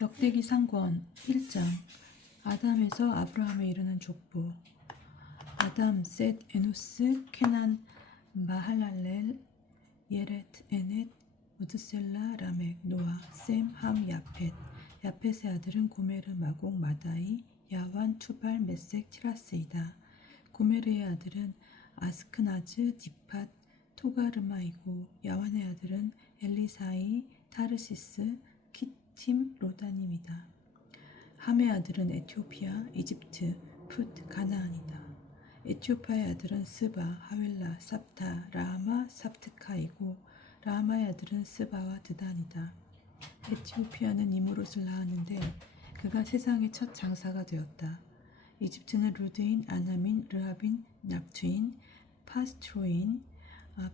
역대기 상권 1장 아담에서 아브라함에 이르는 족보. 아담, 셋, 에노스, 케난, 마할랄렐, 예렛, 에넷, 우드셀라, 라멕, 노아, 셈, 함, 야펫. 야펫의 아들은 고메르, 마곡, 마다이, 야완, 투발, 메색, 티라스이다. 고메르의 아들은 아스크나즈, 디팟, 토가르마이고 야완의 아들은 엘리사이, 타르시스, 키팀, 로다님이다. 함의 아들은 에티오피아, 이집트, 풋, 가나안이다. 에티오피아의 아들은 스바, 하윌라, 삽타, 라마, 삽트카이고 라마의 아들은 스바와 드단이다. 에티오피아는 니무롯을 낳았는데 그가 세상의 첫 장사가 되었다. 이집트는 루드인, 아나민, 르하빈, 납투인, 파스트로인,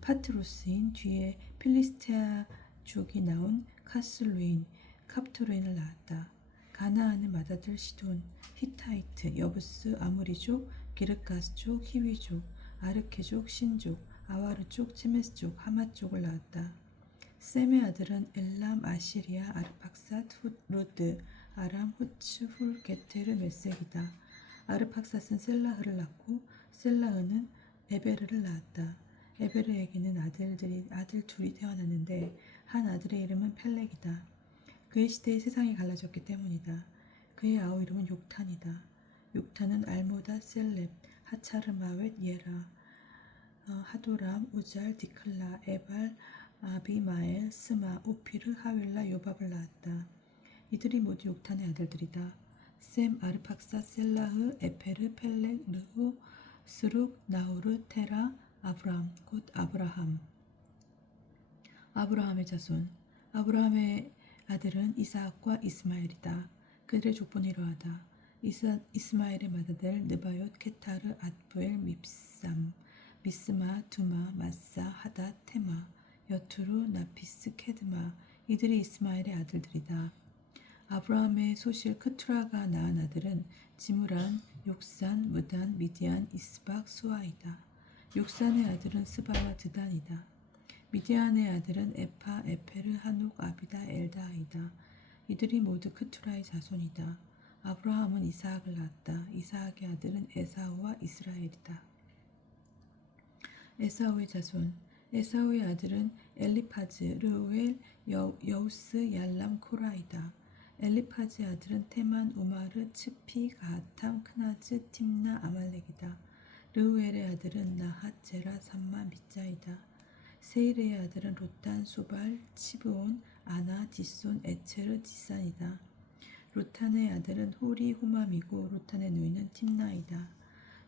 파트로스인, 뒤에 필리스테아족이 나온 카슬루인, 캅토르인을 낳았다. 가나안은 맏아들 시돈, 히타이트, 여부스, 아모리족, 기르가스족, 히위족, 아르케족, 신족, 아와르족, 체메스족, 하마족을 낳았다. 셈의 아들은 엘람, 아시리아, 아르팍삿, 루드, 아람, 후츠, 훌, 게테르, 메색이다. 아르팍삿은 셀라흐를 낳고 셀라흐는 에베르를 낳았다. 에베르에게는 아들 둘이 태어났는데 한 아들의 이름은 펠렉이다. 그의 시대에 세상이 갈라졌기 때문이다. 그의 아우 이름은 욕탄이다. 욕탄은 알모다, 셀렙, 하차르마웻, 예라, 하도람, 우잘, 디클라, 에발, 아비마엘, 스마, 우피르, 하윌라, 요밥을 낳았다. 이들이 모두 욕탄의 아들들이다. 셈, 아르팍삿, 셀라흐, 에페르, 펠렉, 르후, 스룩, 나후르, 테라, 아브람, 곧 아브라함. 아브라함의 자손. 아브라함의 아들은 이사학과 이스마엘이다. 그들의 족보는 이러하다. 이스마엘의 맏아들 느바옅, 케타르, 앗부엘, 밉삼, 미스마, 두마, 마사, 하닷, 테마, 여투루, 나피스, 케드마. 이들이 이스마엘의 아들들이다. 아브라함의 소실 크투라가 낳은 아들은 지므란, 욕산, 무단, 미디안, 이스박, 수아이다. 욕산의 아들은 스바와 드단이다. 미디안의 아들은 에파, 에페르, 한옥, 아비다, 엘다이다. 이들이 모두 크투라의 자손이다. 아브라함은 이사학을 낳았다. 이사학의 아들은 에사우와 이스라엘이다. 에사우의 자손. 에사우의 아들은 엘리파즈, 르우엘, 여우스, 얄람, 코라이다. 엘리파즈의 아들은 테만, 우마르, 츠피, 가탐, 크나즈, 팀나, 아말렉이다. 르우엘의 아들은 나핫, 제라, 삼마, 미자이다. 세일의 아들은 로탄, 소발, 치브온, 아나, 디손, 에체르, 디산이다. 로탄의 아들은 호리, 후맘이고 로탄의 누이는 팀나이다.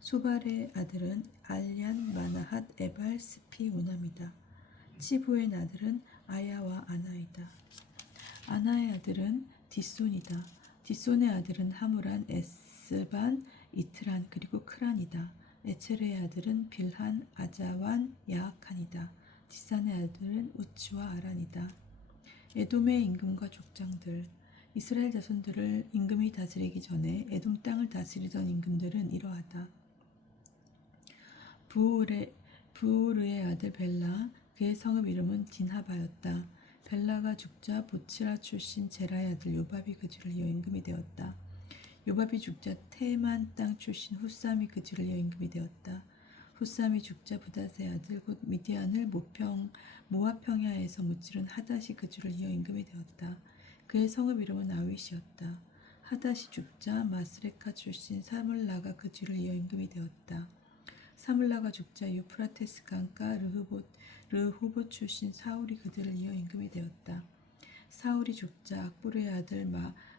소발의 아들은 알얀, 마나핫, 에발, 스피, 오남이다. 치부의 아들은 아야와 아나이다. 아나의 아들은 디손이다. 디손의 아들은 하무란, 에스반, 이트란, 그리고 크란이다. 에체르의 아들은 빌한, 아자완, 야악한이다. 디산의 아들은 우츠와 아란이다. 에돔의 임금과 족장들. 이스라엘 자손들을 임금이 다스리기 전에 에돔 땅을 다스리던 임금들은 이러하다. 부우르의 아들 벨라, 그의 성읍 이름은 딘하바였다. 벨라가 죽자 보치라 출신 제라의 아들 요밥이 그 뒤를 이어 임금이 되었다. 요밥이 죽자 테만 땅 출신 후삼이 그 뒤를 이어 임금이 되었다. 후삼이 죽자 부닷의 아들 곧 미디안을 모압 평야에서 무찌른 하닷이 그 뒤를 이어 임금이 되었다. 그의 성읍 이름은 아윗이었다. 하닷이 죽자 마스레카 출신 사물라가 그 뒤를 이어 임금이 되었다. 사물라가 죽자 유프라테스 강가 르호봇 출신 사울이 그들을 이어 임금이 되었다. 사울이 죽자 악보르의 아들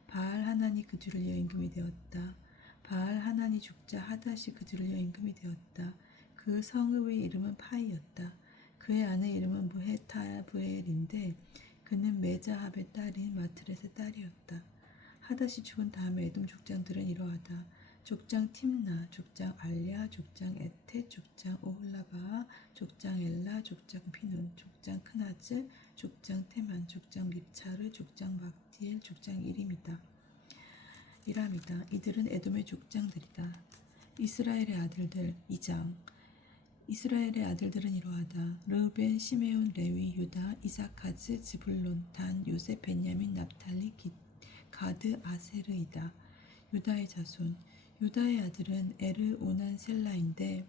바알 하나니 그 뒤를 이어 임금이 되었다. 바알 하나니 죽자 하닷이 그 뒤를 이어 임금이 되었다. 그 성읍의 이름은 파이였다. 그의 아내 이름은 무헤타브엘인데 그는 메자합의 딸인 마트렛의 딸이었다. 하닷이 죽은 다음에 에돔 족장들은 이러하다. 족장 팀나, 족장 알랴, 족장 에테, 족장 오홀라바, 족장 엘라, 족장 피눈, 족장 크나즈, 족장 테만, 족장 밉차르, 족장 막디엘, 족장 이람이다. 이들은 에돔의 족장들이다. 이스라엘의 아들들 2장. 이스라엘의 아들들은 이러하다. 르우벤, 시메온, 레위, 유다, 이사카즈, 즈불론, 단, 요셉, 베냐민, 납탈리, 가드 아세르이다. 유다의 자손. 유다의 아들은 에르 오난 셀라인데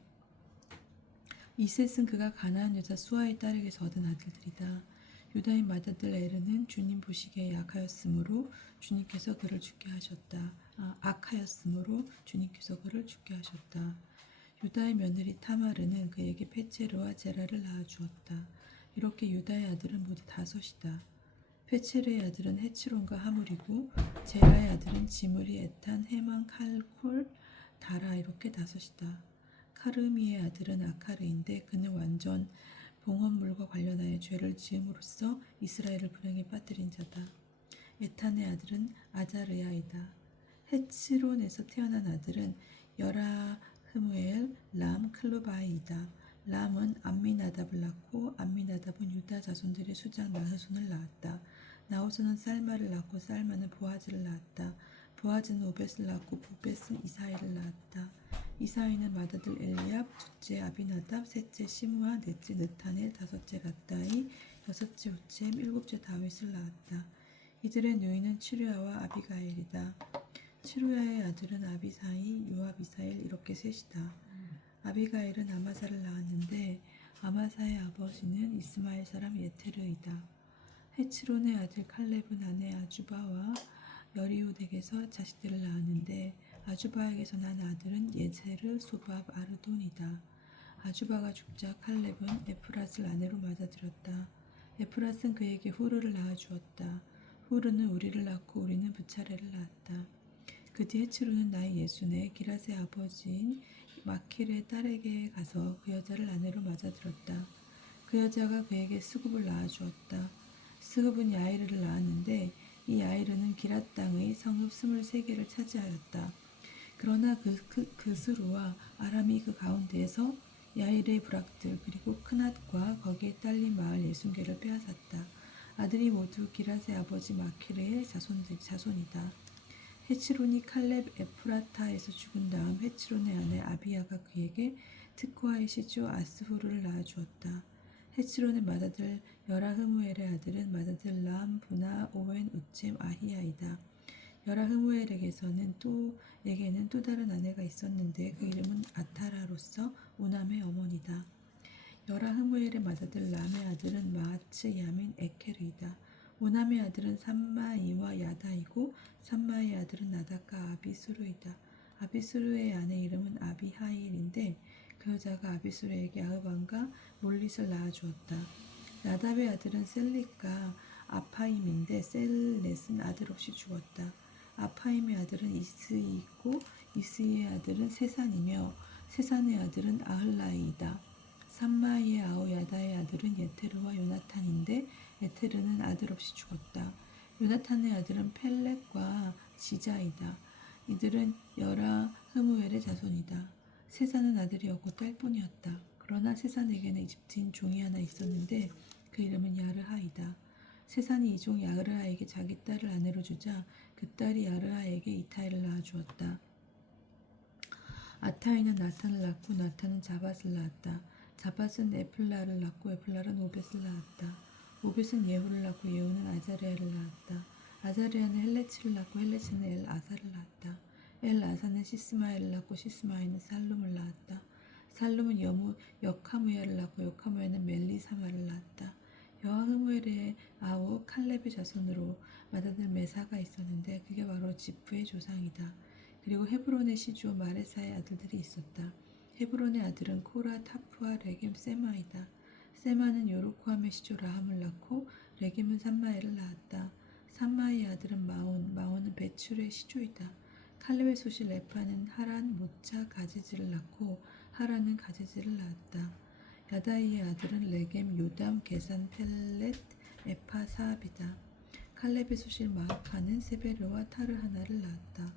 이 셋은 그가 가나안 여자 수아의 딸에게서 얻은 아들들이다. 유다의 맏아들 에르는 주님 보시기에 약하였으므로 주님께서 그를 죽게 하셨다. 악하였으므로 주님께서 그를 죽게 하셨다. 유다의 며느리 타마르는 그에게 페체르와 제라를 낳아주었다. 이렇게 유다의 아들은 모두 다섯이다. 페체르의 아들은 헤츠론과 하물이고 제라의 아들은 지므리, 에탄, 헤만, 칼콜, 다라 이렇게 다섯이다. 카르미의 아들은 아카르인데 그는 완전 봉헌물과 관련하여 죄를 지음으로써 이스라엘을 불행에 빠뜨린 자다. 에탄의 아들은 아자르야이다. 헤츠론에서 태어난 아들은 여라흐무엘, 람, 클루바이이다. 람은 암미나답을 낳고 암미나답은 유다 자손들의 수장 나흐손을 낳았다. 나호선은 쌀마를 낳고 쌀마는 보아즈를 낳았다. 보아즈는 오벳을 낳고 보벳은 이사이를 낳았다. 이사이는 맏아들 엘리압, 둘째 아비나답, 셋째 시므아, 넷째 느타넬, 다섯째 рат다이, 여섯째 우첨, 일곱째 다윗을 낳았다. 이들의 누이는 치루야와 아비가일이다. 치루야의 아들은 아비사이, 요압, 이사일 이렇게 셋이다. 아비가일은 아마사를 낳았는데 아마사의 아버지는 이스마엘 사람 예테르이다. 헤츠론의 아들 칼렙은 아내 아주바와 여리옷에게서 자식들을 낳았는데 아주바에게서 난 아들은 예제르, 소밥, 아르돈이다. 아주바가 죽자 칼렙은 에프랏을 아내로 맞아들였다. 에프랏은 그에게 후르를 낳아주었다. 후르는 우리를 낳고 우리는 부차레를 낳았다. 그 뒤 헤츠론은 나이 60에 기랏의 아버지인 마킬의 딸에게 가서 그 여자를 아내로 맞아들였다. 그 여자가 그에게 스굽을 낳아주었다. 스굽은 야이르를 낳았는데 이 야이르는 기랏 땅의 성읍 23개를 차지하였다. 그러나 그 스루와 아람이 그 가운데에서 야이르의 부락들 그리고 크낫과 거기에 딸린 마을 60개를 빼앗았다. 아들이 모두 기랏의 아버지 마킬의 자손이다. 헤츠론이 칼렙 에프라타에서 죽은 다음 헤츠론의 아내 아비야가 그에게 트코아의 시조 아스후르를 낳아주었다. 헤츠론의 맏아들 여라흐무엘의 아들은 맏아들 람, 부나, 오웬, 우첨, 아히야이다. 여라흐무엘에게는 또 다른 아내가 있었는데 그 이름은 아타라로서 오남의 어머니다. 여라흐무엘의 맏아들 람의 아들은 마아츠, 야민, 에케르이다. 오남의 아들은 삼마이와 야다이고 삼마의 아들은 나답과 아비수르이다. 아비수르의 아내 이름은 아비하일인데 그 여자가 아비수르에게 아흐반과 몰릿을 낳아주었다. 나답의 아들은 셀릿과 아파임인데 셀렛은 아들 없이 죽었다. 아파임의 아들은 이스이고 이스이의 아들은 세산이며 세산의 아들은 아흘라이이다. 삼마이의 아우 야다의 아들은 예테르와 요나탄인데 예테르는 아들 없이 죽었다. 요나탄의 아들은 펠렉과 지자이다. 이들은 여라 흐무엘의 자손이다. 세산은 아들이 없고 딸뿐이었다. 그러나 세산에게는 이집트인 종이 하나 있었는데 그 이름은 야르하이다. 세산이 이 종 야르하에게 자기 딸을 아내로 주자 그 딸이 야르하에게 이타이를 낳아주었다. 아타이는 나탄을 낳고 나탄은 자밧을 낳았다. 자밧은 에플라를 낳고 에플라는 오벳을 낳았다. 오벳은 예후를 낳고 예후는 아자르야를 낳았다. 아자르야는 헬레츠를 낳고 헬레츠는 엘아사를 낳았다. 엘아사는 시스마엘을 낳고 시스마엘은 살룸을 낳았다. 살룸은 역하무야를 낳고 역하무야는 멜리사마를 낳았다. 여하흐무엘의 아우 칼렙의 자손으로 맏아들 메사가 있었는데 그게 바로 지프의 조상이다. 그리고 헤브론의 시조 마레사의 아들들이 있었다. 헤브론의 아들은 코라, 타프와 레겜, 세마이다. 세마는 요르코함의 시조 라함을 낳고 레겜은 삼마엘을 낳았다. 삼마의 아들은 마온은 베출의 시조이다. 칼렙의 소실 레파는 하란, 모차, 가제즈를 낳고 하란은 가제즈를 낳았다. 야다이의 아들은 레겜, 요담, 게산, 펠렛, 에파, 사압이다. 칼렙의 소실 마아카는 세베르와 타르하나를 낳았다.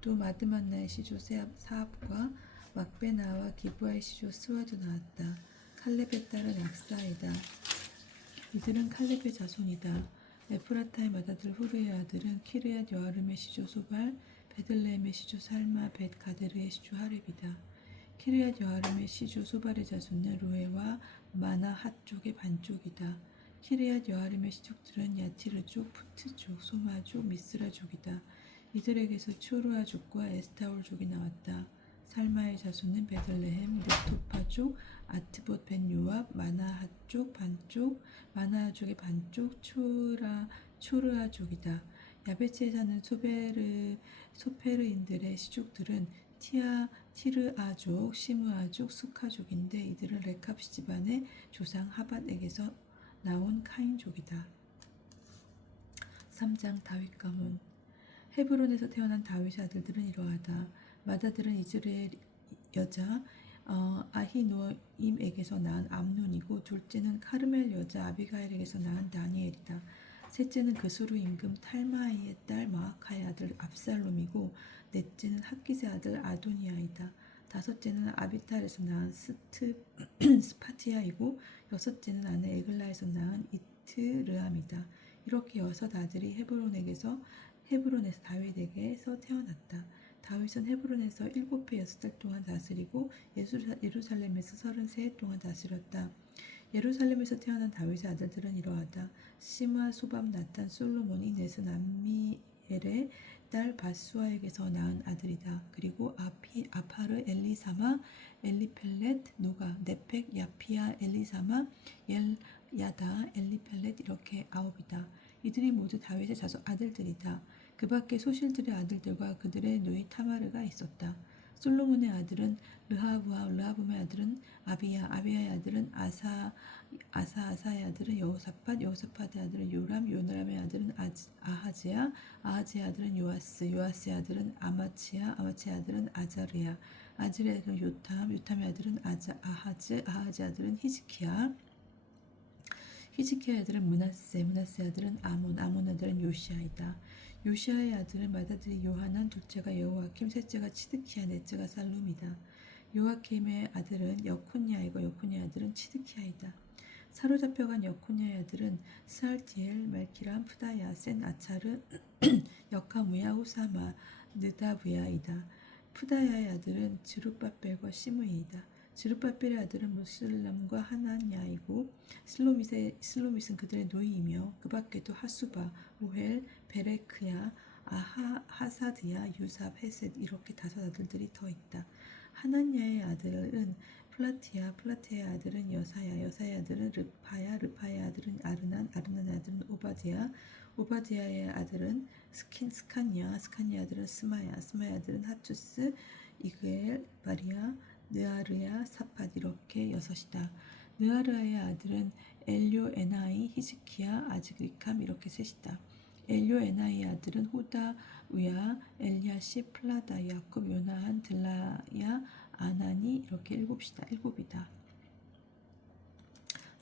또 마드만나의 시조 사압과 막베나와 기브아의 시조 스와도 낳았다. 칼렙의 딸은 악사이다. 이들은 칼렙의 자손이다. 에프라타의 맏아들 후르의 아들은 키르얏 여아름의 시조 소발, 베들레헴의 시조 살마, 벳 가데르의 시조 하렙이다. 키르얏 여아름의 시조 소발의 자손은 루에와 마나핫 쪽의 반쪽이다. 키르얏 여아림의 시족들은 야티르족, 푸트족, 소마족, 미스라족이다. 이들에게서 추루아족과 에스타올족이 나왔다. 살마의 자손은 베들레헴, 느토파족, 아트봇 벤 요압, 마나핫족 반족, 마나핫족의 반족, 초르아족이다. 야베츠에 사는 소페르인들의 시족들은 티르아족, 시므아족, 수카족인데 이들은 레캅시 집안의 조상 하밧에게서 나온 카인족이다. 3장 다윗 가문. 헤브론에서 태어난 다윗의 아들들은 이러하다. 맏아들은 이스라엘 여자 아히노임에게서 낳은 암논이고, 둘째는 카르멜 여자 아비가일에게서 낳은 다니엘이다. 셋째는 그수르 임금 탈마이의 딸 마아카의 아들 압살롬이고, 넷째는 핫깃의 아들 아도니아이다. 다섯째는 아비탈에서 낳은 스파티아이고, 여섯째는 아내 에글라에서 낳은 이트르암이다. 이렇게 여섯 아들이 헤브론에서 다윗에게서 태어났다. 다윗은 헤브론에서 7해 6달 동안 다스리고 예루살렘에서 33해 동안 다스렸다. 예루살렘에서 태어난 다윗의 아들들은 이러하다. 시므아, 소밤, 나탄, 솔로몬이 넷은 암미엘의 딸 바수아에게서 낳은 아들이다. 그리고 아파르, 엘리사마, 엘리펠렛, 노가, 네펙, 야피아, 엘리사마, 엘야다, 엘리펠렛 이렇게 9이다. 이들이 모두 다윗의 아들들이다. 그 밖에 소실들의 아들들과 그들의 누이 타마르가 있었다. 솔로몬의 아들은 르하브와 르하붐의 아들은 아비야의 아들은 아사의 아들은 여호사팟의 아들은 요람의 아들은 아하즈야, 아하즈의 아들은 요아스의 아들은 아마치의 아들은 아자르야, 아자르의 아들은 요탐의 아들은 아하즈의 아들은 히스키야의 아들은 므낫세의 아들은 아몬의 아들은 요시아이다. 요시아의 아들은 맏아들이 요하난, 둘째가 여호아킴, 셋째가 치드키야, 넷째가 살룸이다. 요아킴의 아들은 여코냐이고, 여코냐의 아들은 치드키야이다. 사로잡혀간 여코냐의 아들은 스알티엘, 말키람, 푸다야, 센 아차르, 여카무야, 후사마, 느다브야이다. 푸다야의 아들은 즈룹바벨과 시므이이다. 즈룹바벨의 아들은 무슬람과 하나냐이고, 슬로밋은 그들의 노이이며 그 밖에도 하수바, 우헬, 베레크야, 하사드야, 유삽, 헤셋 이렇게 5 아들들이 더 있다. 하나냐의 아들은 플라티아의 아들은 여사의 아들은 르파의 아들은 아르난의 아들은 오바디아의 아들은 스칸야의 아들은 스마야의 아들은 하투스, 이그엘, 바리아, 느아르야, 사팟 이렇게 6이다. 느아르아의 아들은 엘요에나이, 히스키야, 아즈리캄 이렇게 3이다. 엘요에나이의 아들은 호다우야, 엘야십, 플라다, 야곱, 요나한, 들라야, 아나니 이렇게 7이다.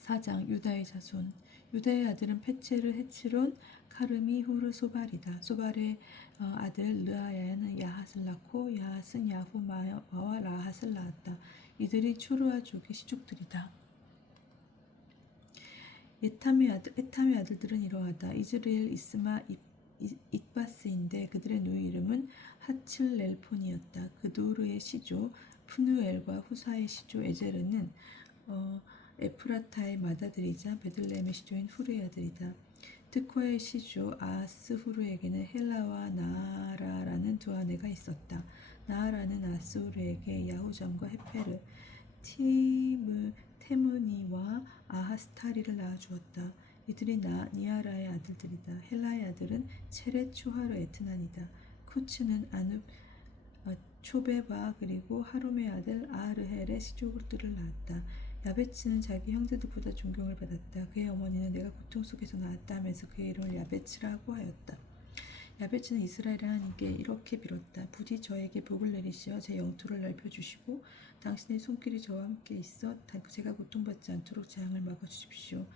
4장 유다의 자손. 유다의 아들은 페체르, 헤츠론, 카르미, 후르, 소발이다. 소발의 아들 르아야는 야핫을 낳고 야핫은 야후마와 라핫을 낳았다. 이들이 추루아족의 시족들이다. 에탐의 아들들은 이러하다. 이즈르엘, 이스마, 잇바스인데 그들의 누이 이름은 하칠렐폰이었다. 그도르의 시조 푸누엘과 후사의 시조 에제르는 에프라타의 맏아들이자 베들레헴의 시조인 후르의 아들이다. 드코의 시조 아스후르에게는 헬라와 나하라라는 2 아내가 있었다. 나하라는 아스후르에게 야후잠과 헤페르, 테무니와 아하스타리를 낳아주었다. 이들이 니아라의 아들들이다. 헬라의 아들은 체렛, 추하르, 에트난이다. 쿠츠는 아눕, 초베바 그리고 하룸의 아들 아르헬의 시족들을 낳았다. 야베츠는 자기 형제들보다 존경을 받았다. 그의 어머니는 내가 고통 속에서 낳았다 하면서 그의 이름을 야베츠라고 하였다. 야베츠는 이스라엘 하나님께 이렇게 빌었다. 부디 저에게 복을 내리시어 제 영토를 넓혀주시고 당신의 손길이 저와 함께 있어 제가 고통받지 않도록 재앙을 막아주십시오.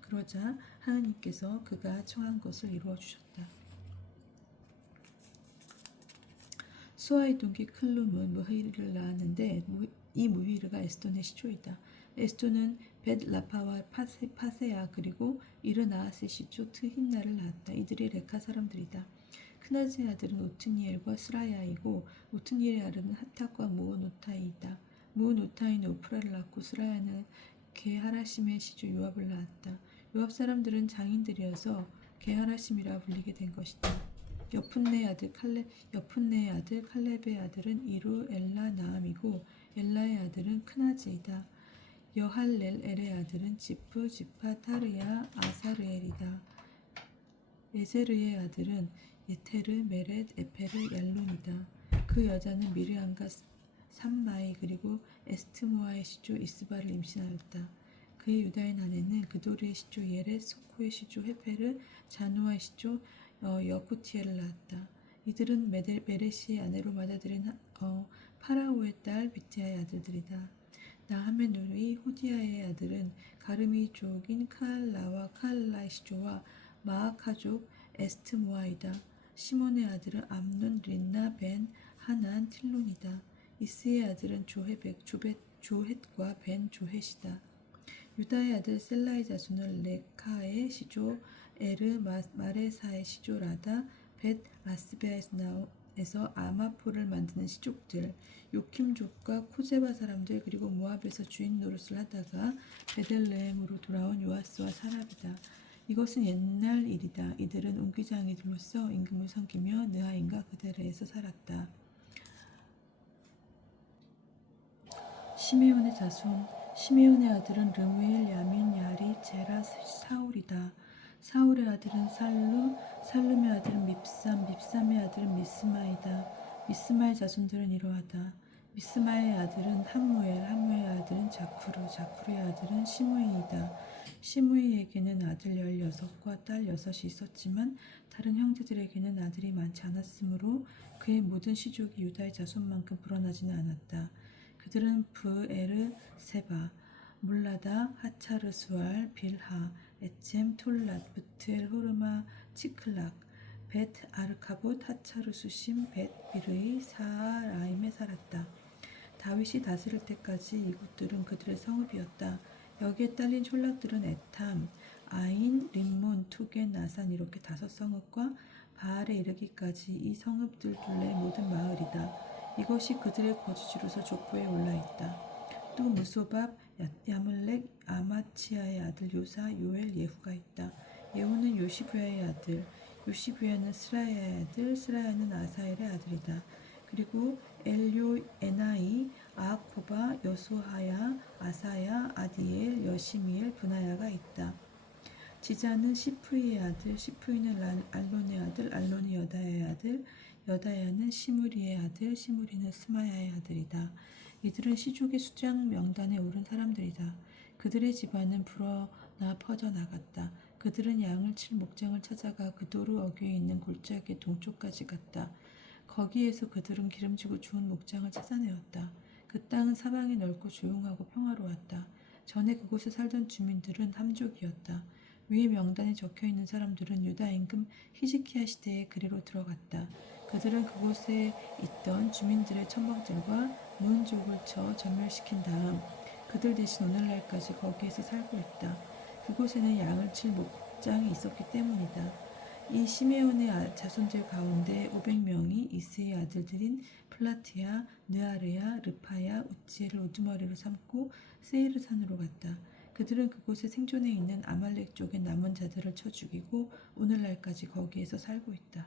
그러자 하나님께서 그가 청한 것을 이루어주셨다. 수아의 동기 클룸은 무히르를 낳았는데 이 무히르가 에스돈의 시초이다. 에스돈은 벳라파와 파세야 그리고 이르나아스의 시초 트힌나를 낳았다. 이들이 레카 사람들이다. 크나즈의 아들은 오트니엘과 스라야이고 오트니엘의 아들은 하탁과 무오노타이다. 무오노타이는 오프라를 낳고 스라야는 게하라심의 시조 요압을 낳았다. 요압 사람들은 장인들이어서 게하라심이라 불리게 된 것이다. 여푼네의 아들 칼렙의 아들은 이루 엘라 나암이고 엘라의 아들은 크나지이다. 여할렐엘의 아들은 지프 지파 타르야 아사르엘이다. 에제르의 아들은 예테르 메렛 에페르 얄론이다. 그 여자는 미르암과 삼마이 그리고 에스트모아의 시조 이스바를 임신하였다. 그의 유다인 아내는 그도르의 시조 예렛 소코의 시조 헤페르 자누아의 시조 여쿠티엘을 낳았다. 이들은 메레시의 아내로 맞아들인 파라오의 딸 비티아의 아들들이다. 나하메누이 호디아의 아들은 가르미 족인 카알라와 카알라의 시조와 마아카족 에스트모아이다. 시몬의 아들은 암논 린나 벤 하난 틸론이다. 이스의 아들은 조헷과 벤 조헷이다. 유다의 아들 셀라의 자손은 레카의 시조 에르 마레사의 시조 라다 벳 아스베에서 아마포를 만드는 시족들 요킴족과 코제바 사람들 그리고 모압에서 주인 노릇을 하다가 베들레헴으로 돌아온 요아스와 사랍이다. 이것은 옛날 일이다. 이들은 옹기장이들로서 임금을 섬기며 느하임과 그데레에서 살았다. 시메온의 자손 시메온의 아들은 르무엘 야민 야리 제라 사울이다. 사울의 아들은 살룸의 아들은 밉삼의 아들은 미스마이다. 미스마의 자손들은 이러하다. 미스마의 아들은 함무의 아들은 자쿠르의 아들은 시므이이다. 시므이에게는 아들 16과 딸 6이 있었지만 다른 형제들에게는 아들이 많지 않았으므로 그의 모든 시족이 유다의 자손만큼 불어나지는 않았다. 그들은 브에르 세바, 몰라다, 하차르수알, 빌하, 에쳔, 톨랏, 부트엘, 호르마, 치클락, 벳 아르카봇, 하차르수심, 벳 비르이, 사라임에 살았다. 다윗이 다스릴 때까지 이곳들은 그들의 성읍이었다. 여기에 딸린 촌락들은 에탐, 아인, 림몬, 투겐, 나산 이렇게 5성읍과 바알에 이르기까지 이 성읍들 둘레의 모든 마을이다. 이것이 그들의 거주지로서 족보에 올라있다. 또 무소밥, 야물렉, 아마치아의 아들 요사, 요엘, 예후가 있다. 예후는 요시부야의 아들, 요시부야는 스라야의 아들, 스라야는 아사엘의 아들이다. 그리고 엘요에나이, 아코바, 여수하야, 아사야, 아디엘, 여시미엘, 브나야가 있다. 지자는 시프이의 아들, 시프이는 알론의 아들, 알론이 여다야의 아들, 여다야는 시므리의 아들, 시므리는 스마야의 아들이다. 이들은 시족의 수장 명단에 오른 사람들이다. 그들의 집안은 불어나 퍼져나갔다. 그들은 양을 칠 목장을 찾아가 그도로 어귀에 있는 골짜기 동쪽까지 갔다. 거기에서 그들은 기름지고 좋은 목장을 찾아내었다. 그 땅은 사방이 넓고 조용하고 평화로웠다. 전에 그곳에 살던 주민들은 함족이었다. 위에 명단에 적혀있는 사람들은 유다 임금 히즈키야 시대의 그리로 들어갔다. 그들은 그곳에 있던 주민들의 천막들과 문족을 쳐 전멸시킨 다음 그들 대신 오늘날까지 거기에서 살고 있다. 그곳에는 양을 칠 목장이 있었기 때문이다. 이 시메온의 자손들 가운데 500명이 이스의 아들들인 플라티아, 느아르야, 르파야, 우치엘을 우두머리로 삼고 세이르 산으로 갔다. 그들은 그곳에 생존해 있는 아말렉 쪽의 남은 자들을 쳐 죽이고 오늘날까지 거기에서 살고 있다.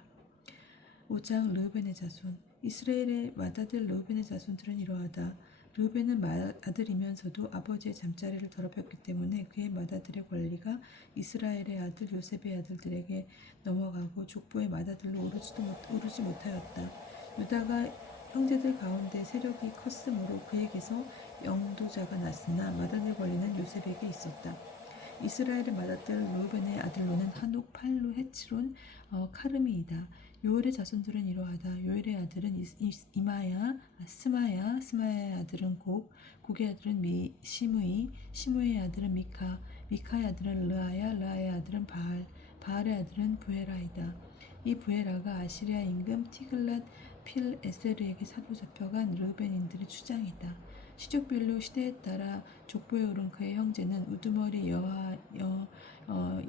5장 르우벤의 자손 이스라엘의 맏아들 르우벤의 자손들은 이러하다. 르우벤은 맏아들이면서도 아버지의 잠자리를 더럽혔기 때문에 그의 맏아들의 권리가 이스라엘의 아들 요셉의 아들들에게 넘어가고 족보의 맏아들로 오르지 못하였다. 유다가 형제들 가운데 세력이 컸으므로 그에게서 영도자가 났으나 맏아들 권리는 요셉에게 있었다. 이스라엘의 맏아들 르우벤의 아들로는 한옥, 팔루, 헤츠론, 카르미이다. 요엘의 자손들은 이러하다. 요엘의 아들은 이마야, 스마야의 아들은 곡의 아들은 시므의 아들은 미카의 아들은 르아의 아들은 바알의 아들은 부에라이다. 이 부에라가 아시리아 임금 티글랏 필 에세르에게 사로잡혀간 르우벤인들의 추장이다. 시족별로 시대에 따라 족보에 오른 그의 형제는 우두머리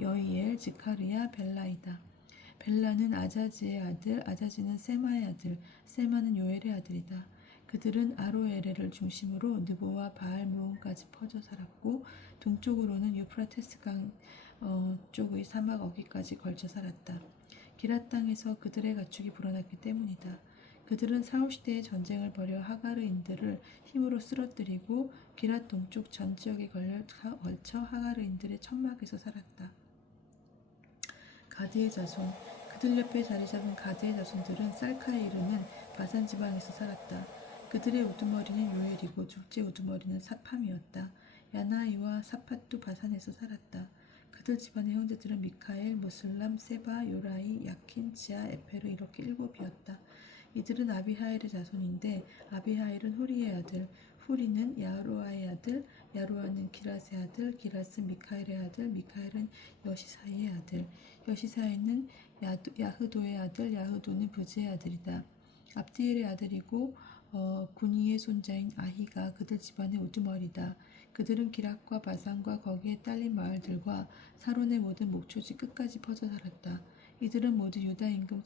여이엘, 지카르야, 벨라이다. 벨라는 아자지의 아들, 아자지는 세마의 아들, 세마는 요엘의 아들이다. 그들은 아로에레를 중심으로 느보와 바알 무온까지 퍼져 살았고 동쪽으로는 유프라테스 강 쪽의 사막 어귀까지 걸쳐 살았다. 기랏 땅에서 그들의 가축이 불어났기 때문이다. 그들은 사울시대의 전쟁을 벌여 하가르인들을 힘으로 쓰러뜨리고 기랏 동쪽 전 지역에 걸쳐 하가르인들의 천막에서 살았다. 가드의 자손, 그들 옆에 자리 잡은 가드의 자손들은 쌀카에 이르는 바산 지방에서 살았다. 그들의 우두머리는 요엘이고 둘째 우두머리는 사팜이었다. 야나이와 사팟도 바산에서 살았다. 그들 집안의 형제들은 미카엘, 무슬람, 세바, 요라이, 야킨, 지아, 에페르 이렇게 7이었다. 이들은 아비하일의 자손인데 아비하일은 후리의 아들, 후리는 야로아의 아들, 야로아는 기랏의 아들, 기랏은 미카엘의 아들, 미카엘은 여시사이의 아들, 여시사이는 야흐도의 아들, 야흐도는 부즈의 아들이다. 압디엘의 아들이고 군이의 손자인 아히가 그들 집안의 우두머리다. 그들은 기랏과 바산과 거기에 딸린 마을들과 사론의 모든 목초지 끝까지 퍼져 살았다. 이들은 모두 유다 임금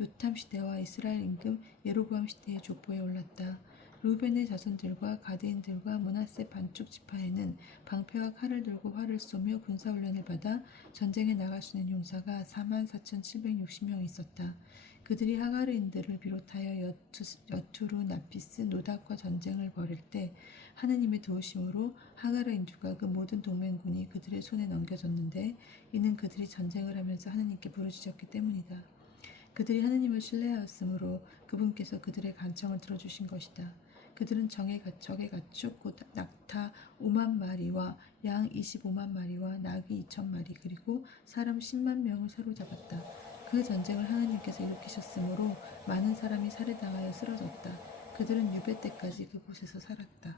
요탐 시대와 이스라엘 임금 예로보암 시대의 족보에 올랐다. 루벤의 자손들과 가드인들과 므낫세 반쪽 지파에는 방패와 칼을 들고 활을 쏘며 군사훈련을 받아 전쟁에 나갈 수 있는 용사가 44,760명 있었다. 그들이 하가르인들을 비롯하여 여투루, 나피스, 노닥과 전쟁을 벌일 때 하느님의 도우심으로 하가르인들과 그 모든 동맹군이 그들의 손에 넘겨졌는데 이는 그들이 전쟁을 하면서 하느님께 부르짖었기 때문이다. 그들이 하느님을 신뢰하였으므로 그분께서 그들의 간청을 들어주신 것이다. 그들은 적의 가축 곧 낙타 5만 마리와 양 25만 마리와 나귀 2천 마리 그리고 사람 10만 명을 사로잡았다. 그 전쟁을 하느님께서 일으키셨으므로 많은 사람이 살해당하여 쓰러졌다. 그들은 유배 때까지 그곳에서 살았다.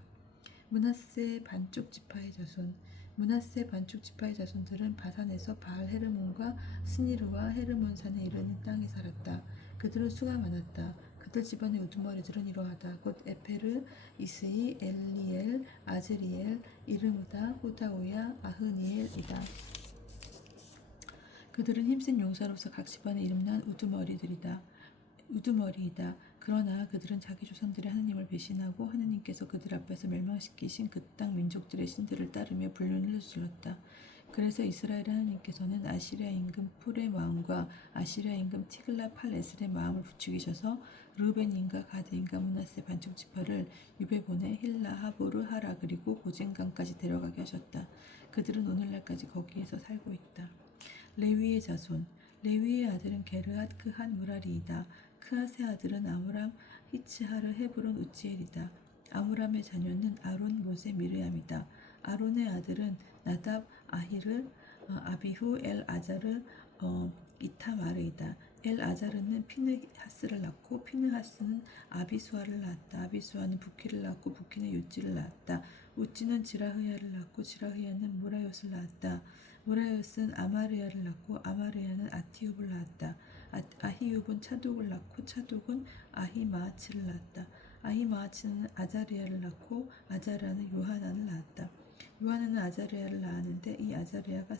므낫세 반쪽 지파의 자손, 므낫세 반쪽 지파의 자손들은 바산에서 바알 헤르몬과 스니르와 헤르몬산에 이르는 땅에 살았다. 그들은 수가 많았다. 그들 집안의 우두머리들은 이러하다. 곧 에페르, 이스이, 엘리엘, 아즈리엘, 이르무다, 호다우야, 아흐니엘이다. 그들은 힘센 용사로서 각 집안에 이름난 우두머리이다. 그러나 그들은 자기 조상들의 하느님을 배신하고 하느님께서 그들 앞에서 멸망시키신 그 땅 민족들의 신들을 따르며 불륜을 저질렀다. 그래서 이스라엘 하느님께서는 아시리아 임금 풀의 마음과 아시리아 임금 티글라 팔레셀의 마음을 부추기셔서 르우벤인과 가드인과 므낫세 반쪽 지파를 유배 보내 힐라, 하보르, 하라 그리고 보젠강까지 데려가게 하셨다. 그들은 오늘날까지 거기에서 살고 있다. 레위의 자손, 레위의 아들은 게르앗, 크핫, 무라리이다. 크핫의 아들은 아므람, 히츠하르, 헤브론, 우지엘이다. 아므람의 자녀는 아론, 모세, 미르암이다. 아론의 아들은 나답, 아히르, 아비후, 엘아자르, 이타마르이다. 엘아자르는 피느하스를 낳고 피느하스는 아비수아를 낳았다. 아비수아는 부키를 낳고 부키는 요지를 낳았다. 우지는 지라흐야를 낳고 지라흐야는 무라요스를 낳았다. 무라요스는 아마르야를 낳고 아마르야는 아티웁을 낳았다. 아히웁은 차독을 낳고 차독은 아히마아치를 낳았다. 아히마아치는 아자르야를 낳고 아자르야는 요하난을 낳았다. 요하난은 아자르야를 낳았는데 이 아자르야가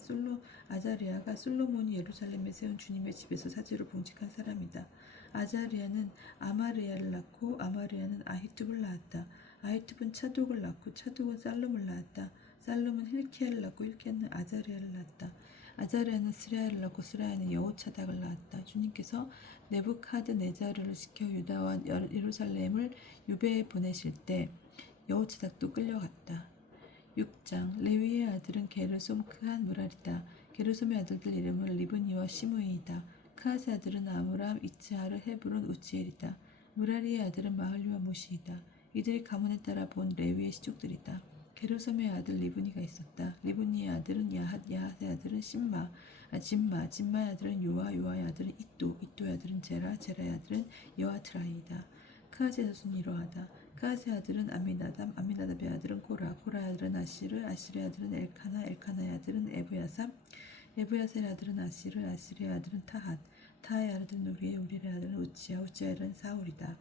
솔로몬이 예루살렘에 세운 주님의 집에서 사제로 봉직한 사람이다. 아자르야는 아마르야를 낳고 아마르야는 아히투브를 낳았다. 아히투브는 차독을 낳고 차독은 살룸을 낳았다. 살룸은 힐키야를 낳고 힐키야는 아자르야를 낳았다. 아자르야는 스라야를 낳고 스라야는 여호차닥을 낳았다. 주님께서 네부카드네자르를 시켜 유다와 예루살렘을 유배에 보내실 때 여호차닥도 끌려갔다. 6장 레위의 아들은 게르솜, 크한, 무랄이다. 게르솜의 아들들 이름은 리브니와 시므이이다. 크핫의 아들은 아므람, 이츠하르, 헤브론, 우지엘이다. 무라리의 아들은 마흘리와 무시이다. 이들이 가문에 따라 본 레위의 시족들이다. 게르솜의 아들 리브니가 있었다. 리브니의 아들은 야핫, 야핫의 아들은 짐마의 아들은 요아, 요아의 아들은 이또의 아들은 제라, 제라의 아들은 여아트라이다. 크핫의 자손이 이러하다. 크핫의 아들은 아미나답의 아들은 고라의 아들은 아시르의 아들은 엘카나의 아들은 에브야셀의 아들은 아시르의 아들은 타의 아들은 우리의 아들은 우지야의 아들은 사울이다.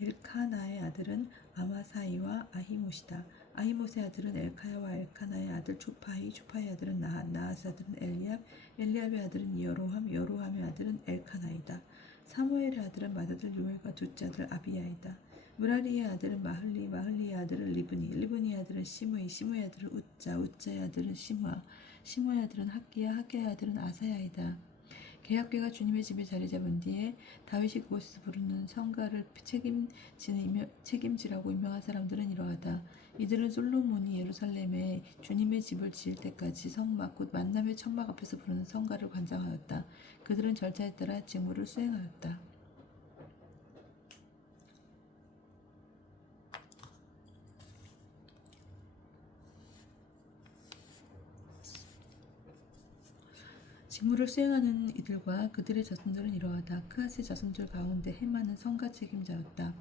엘카나의 아들은 아마사이와 아히못이다. 아히못의 아들은 엘카야와 엘카나의 아들 초파의 아들은 나핫의 아들은 엘리압의 아들은 여로함의 아들은 엘카나이다. 사무엘의 아들은 맏아들 요엘과 둘째 아들 아비야이다. 무라리의 아들은 마흘리의 아들은 리브니의 아들은 시므의 아들은 우자의 아들은 시므아, 시므의 아들은 학기야, 학기야의 아들은 아사야이다. 계약궤가 주님의 집에 자리 잡은 뒤에 다윗이 그곳에서 부르는 성가를 책임지라고 임명한 사람들은 이러하다. 이들은 솔로몬이 예루살렘에 주님의 집을 지을 때까지 성막 곧 만남의 천막 앞에서 부르는 성가를 관장하였다. 그들은 절차에 따라 직무를 수행하였다. 직무를 수행하는 이들과 그들의 자손들은 이러하다. 크앗의 자손들 가운데 헤만은 성가 책임자였다.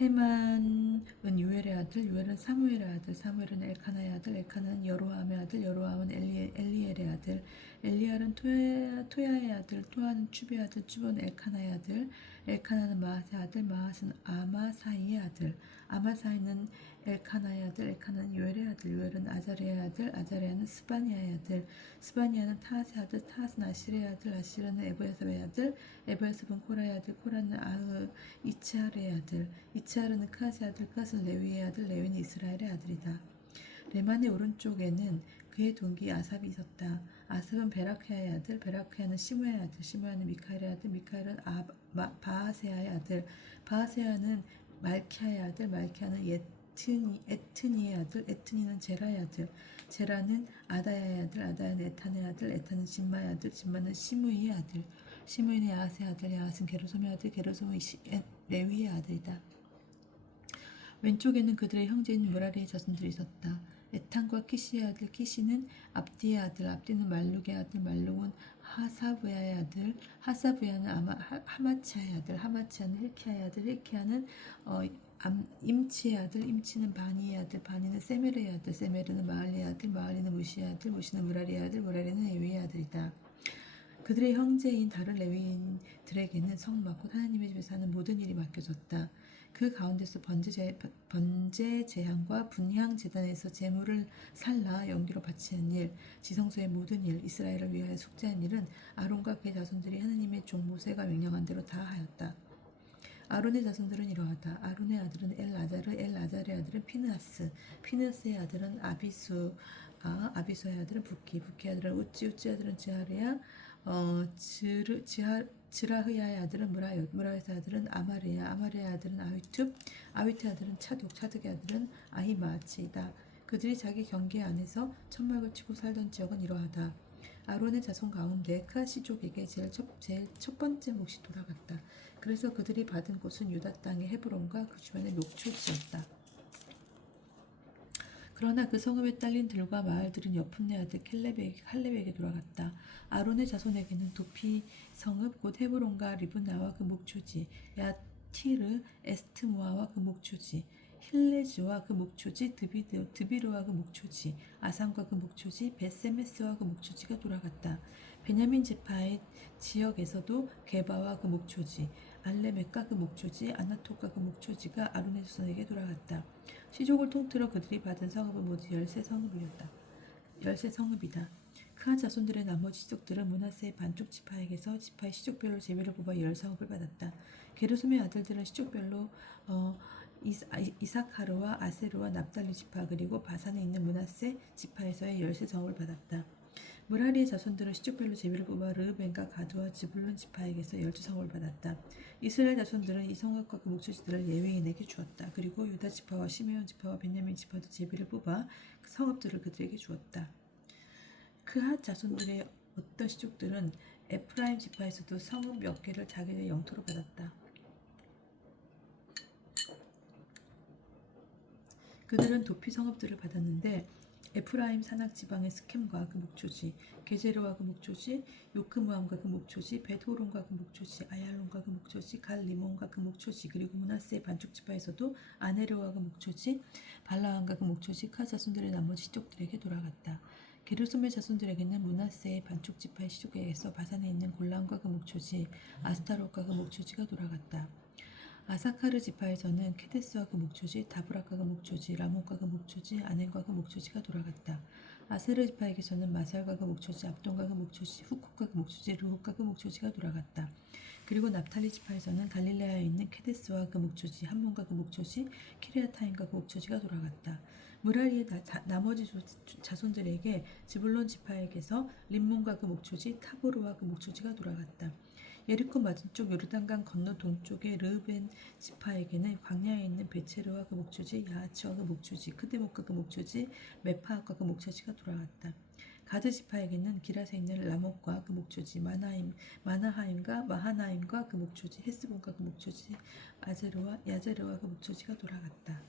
헤만은 요엘의 아들, 요엘은 사무엘의 아들, 사무엘은 엘카나의 아들, 엘카나는 여로함의 아들, 여로함은 엘리엘의 아들, 엘리엘은 토야의 아들, 토야는 추베의 아들, 추베는 엘카나의 아들, 엘카나는 마앗의 아들, 마앗은 아마사이의 아들, 아마사이는 엘카나의 아들, 엘카나는 요엘의 아들, 요엘은 아자레의 아들, 아자레아는 스바니아의 아들, 스바니아는 타핫의 아들, 타핫은 아시르의 아들, 아시르는 에브야삽의 아들, 에브야삽은 코라의 아들, 코라는 이츠할의 아들, 이츠하르는 크앗의 아들, 크앗은 레위의 아들, 레위는 이스라엘의 아들이다. 레만의 오른쪽에는 그의 동기 아삽이 있었다. 아삽은 베라크야의 아들, 베라크야는 시므야의 아들, 시므야는 미카엘의 아들, 미카엘은 바하세야의 아들, 바하세야는 말키야의 아들, 말키야는 에트니의 아들, 에트니는 제라의 아들, 제라는 아다야의 아들, 아다야는 에탄의 아들, 에탄은 진마의 아들, 진마는 시므이의 아들, 시므이는 야앗의 아들, 야앗은 게르솜의 아들, 게르솜은 레위의 아들이다. 왼쪽에는 그들의 형제인 무라리의 자손들이 있었다. 에탄과 키시의 아들, 키시는 압디의 아들, 압디는 말룩의 아들, 말룩은 하사브야의 아들, 하사브야는 하마치아의 아들, 하마치아는 힐키야의 아들, 힐키야는 임치의 아들, 임치는 바니의 아들, 바니는 세메르의 아들, 세메르는 마알리의 아들, 마알리는 무시의 아들, 무시는 무라리의 아들, 무라리는 에위의 아들이다. 그들의 형제인 다른 레위인들에게는 성막 곧 하나님의 집에서 하는 모든 일이 맡겨졌다. 그 가운데서 번제 제향과 분향 제단에서 제물을 살라 연기로 바치는 일, 지성소의 모든 일, 이스라엘을 위하여 속죄한 일은 아론과 그의 자손들이 하나님의 종 모세가 명령한 대로 다 하였다. 아론의 자손들은 이러하다. 아론의 아들은 엘아자르, 엘아자르의 아들은 피느하스, 피느하스의 아들은 아비수의 아들은 부키의 아들은 우찌의 아들은 즈하르야, 즈라흐야의 아들은 무라요의 아들은 아마르의 아들은 아위트의 아들은 차득의 아들은 아히마아치이다. 그들이 자기 경계 안에서 천막을 치고 살던 지역은 이러하다. 아론의 자손 가운데 크아시족에게 제일 첫 번째 몫이 돌아갔다. 그래서 그들이 받은 곳은 유다 땅의 헤브론과 그 주변의 녹초지였다. 그러나 그 성읍에 딸린 들과 마을들은 여푼네 아들 칼렙에게 돌아갔다. 아론의 자손에게는 도피 성읍 곧 헤브론과 리브나와 그 목초지, 야티르 에스트모아와 그 목초지, 힐레즈와 그 목초지, 드비르와 그 목초지, 아산과 그 목초지, 베세메스와 그 목초지가 돌아갔다. 베냐민 지파의 지역에서도 게바와 그 목초지, 알레메과 그 목초지, 아나토과 그 목초지가 아론의 자손에게 돌아갔다. 시족을 통틀어 그들이 받은 성읍은 모두 13성읍이다. 크한 자손들의 나머지 시족들은 므낫세의 반쪽 지파에게서 지파의 시족별로 제비를 뽑아 10성읍을 받았다. 게르솜의 아들들은 시족별로 이사카르와 아세르와 납달리 지파 그리고 바산에 있는 므낫세 지파에서의 13성읍을 받았다. 무라리의 자손들은 시족별로 제비를 뽑아 르으벤과 가드와 지불룬 지파에게서 12성읍을 받았다. 이스라엘 자손들은 이 성읍과 그 목초지들을 예외인에게 주었다. 그리고 유다 지파와 시메온 지파와 베냐민 지파도 제비를 뽑아 그 성읍들을 그들에게 주었다. 그핫 자손들의 어떤 시족들은 에프라임 지파에서도 성읍 몇 개를 자기의 영토로 받았다. 그들은 도피 성읍들을 받았는데 에프라임 산악 지방의 스켐과 그 목초지, 게제르와 그 목초지, 요크무함과 그 목초지, 벳호론과 그 목초지, 아얄론과 그 목초지, 갈리몬과 그 목초지, 그리고 므낫세의 반쪽 지파에서도 아네르와 그 목초지, 발라함과 그 목초지, 카 자손들의 나머지 시족들에게 돌아갔다. 게르솜의 자손들에게는 므낫세의 반쪽 지파의 시족에게서 바산에 있는 골란과 그 목초지, 아스타롯과 그 목초지가 돌아갔다. 아사카르 지파에서는 케데스와 그 목초지, 다브락과 그 목초지, 라몬과 그 목초지, 아넨과 그 목초지가 돌아갔다. 아세르 지파에게서는 마살과 그 목초지, 압돈과 그 목초지, 후콧과 그 목초지, 르홉과 그 목초지가 돌아갔다. 그리고 납탈리 지파에서는 갈릴레아에 있는 케데스와 그 목초지, 함몬과 그 목초지, 키리아타임과 그 목초지가 돌아갔다. 무라리의 나머지 자손들에게 스불론 지파에게서 림몬과 그 목초지, 타보르와 그 목초지가 돌아갔다. 예리코 맞은쪽 요르단강 건너 동쪽의 르우벤 지파에게는 광야에 있는 베체르와 그 목초지, 야하츠와 그 목초지, 크데못과 그 목초지, 메파앗과 그 목초지가 돌아갔다. 가드 지파에게는 기랏에 있는 라못과 그 목초지, 마나하임과 마하나임과 그 목초지, 헤스본과 그 목초지, 야제르와 그 목초지가 돌아갔다.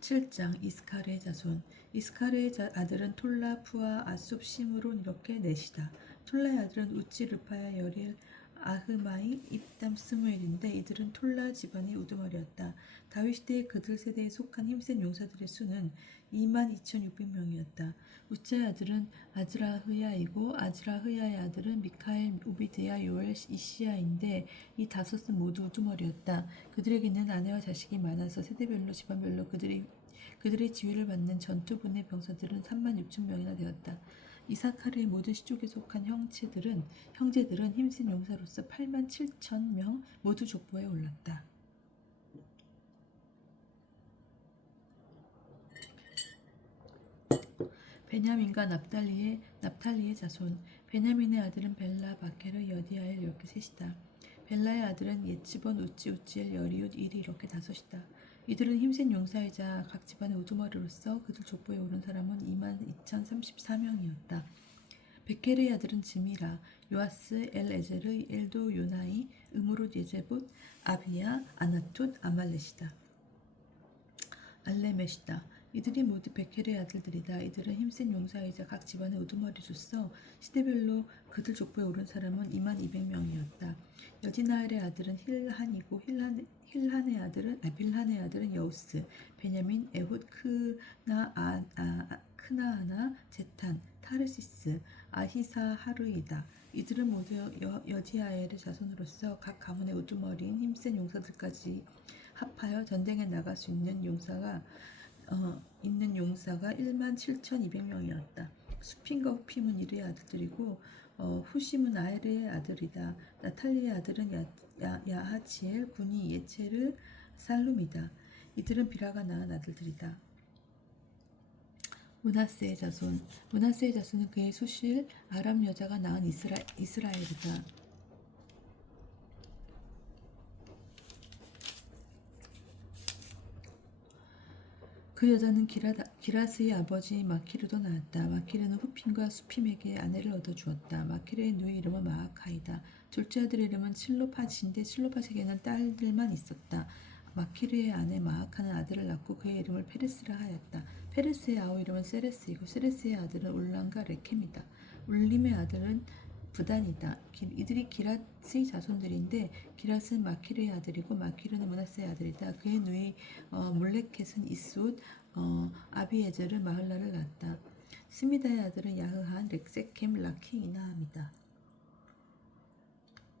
7장 이스카르의 자손. 이스카르의 아들은 톨라, 푸아, 아숲, 시므론 이렇게 넷이다. 톨라의 아들은 우치, 르파야, 여릴, 아흐마이, 입담, 스무엘인데 이들은 톨라 집안이 우두머리였다. 다윗 시대의 그들 세대에 속한 힘센 용사들의 수는 22,600명이었다. 우치의 아들은 아즈라흐야이고 아즈라흐야의 아들은 미카엘, 오비드야, 요엘, 이시야인데 이 다섯은 모두 우두머리였다. 그들에게는 아내와 자식이 많아서 세대별로 집안별로 그들의 지휘를 받는 전투분의 병사들은 36,000명이나 되었다. 이사카르의 모든 시족에 속한 형제들은 힘센 용사로서 87,000명 모두 족보에 올랐다. 베냐민과 납탈리의 자손. 베냐민의 아들은 벨라, 바케르, 여디아엘 이렇게 셋이다. 벨라의 아들은 예치본, 우찌엘, 여리웃, 일이 이렇게 다섯이다. 이들은 힘센 용사이자 각 집안의 우두머리로서 그들 족보에 오른 사람은 22,034명이었다. 베케르의 아들은 지미라, 요아스, 엘에제르, 엘도, 요나이, 음으롯, 예제봇, 아비야, 아나톳, 알레메시다. 이들이 모두 베케르의 아들들이다. 이들은 힘센 용사이자 각 집안의 우두머리로서 시대별로 그들 족보에 오른 사람은 22,000명이었다. 여디나엘의 아들은 힐한이고 빌한의 아들은 여우스, 베냐민, 에훗, 크나아나, 제탄, 타르시스, 아히사하르이다. 이들은 모두 여디아엘의 자손으로서 각 가문의 우두머리인 힘센 용사들까지 합하여 전쟁에 나갈 수 있는 용사가 17,200명이었다. 수핀과 후핌은 이르의 아들들이고 후심은 아엘의 아들이다. 나탈리의 아들은 야하치엘, 구니, 예체르, 살룸이다. 이들은 비라가 낳은 아들들이다. 므낫세의 자손은 그의 수실 아람 여자가 낳은 이스라엘이다. 그 여자는 기라스의 아버지 마키르도 낳았다. 마키르는 후핌과 수핌에게 아내를 얻어주었다. 마키르의 누이 이름은 마아카이다. 둘째 아들의 이름은 실로팟인데 실로팟에게는 딸들만 있었다. 마키르의 아내 마아카는 아들을 낳고 그의 이름을 페레스라 하였다. 페레스의 아우 이름은 세레스이고 세레스의 아들은 울람과 레켐이다. 울림의 아들은 부단이다. 이들이 기랏의 자손들인데 기랏은 마키르의 아들이고 마키르는 므낫세의 아들이다. 그의 누이 몰레켓은 이스옷, 아비에젤은 마흘라를 낳았다. 스미다의 아들은 야흐한, 렉세켐, 라키, 이나함이다.